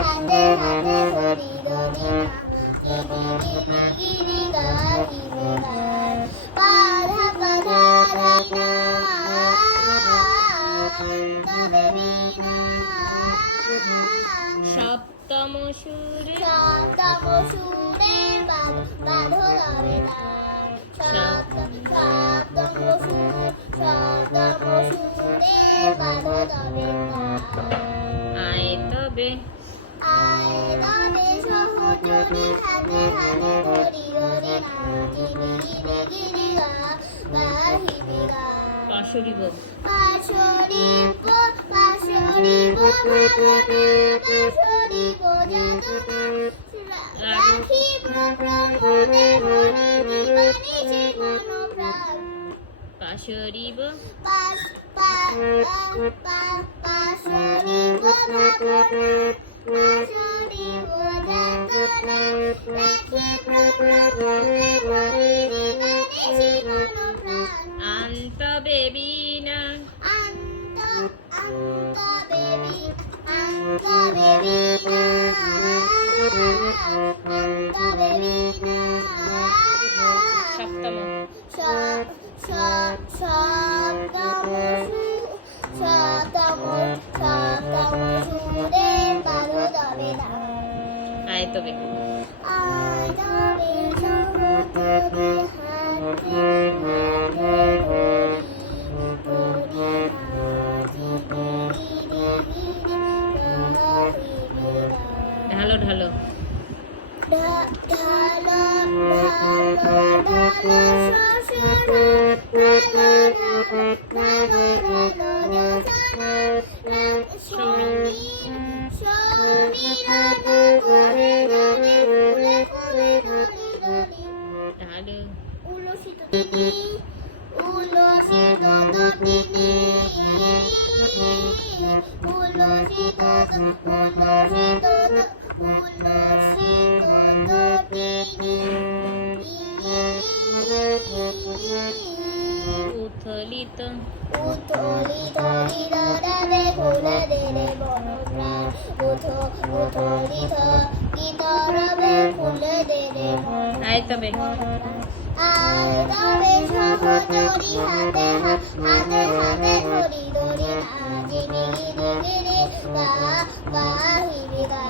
হাতে হাতে ধরি ধরি গিরি গাহিবে গান বাধা বাধা রাইনা তবে বিনা সপ্তম সুরে সপ্তম সুরে বাঁধো তবে তার সপ্তম সুরে বাঁধো তবে তার আয় তবে সহচরী হাতে হাতে ধরি ধরি নাচিবি গিরি গাহিবি গান পাশরিব পাশরিব পাশরিব ভাবনা পাশরিব যাতনা রাখিব মনে মনে নিবানি জীবন প্রাণ পাশরিব পাশরিব ভাবনা পাশরিব যাতনা রাখিব মনে মনে নিবানি জীবন প্রাণ আন্ত বেবিনা সপ্তম আয় তবে ঢালো ঢালো ঢালো উলসিত উলসিত উথলিত উথলিত হৃদয়ে ফুলে দেরে বনপ্রাণ উথলিত গীতরবে ফুলে দেরে আয় তবে আয় তবে সহচরী হাতে হাতে হাতে ধরি ধরি নাচিবি গিরি গাহিবি গান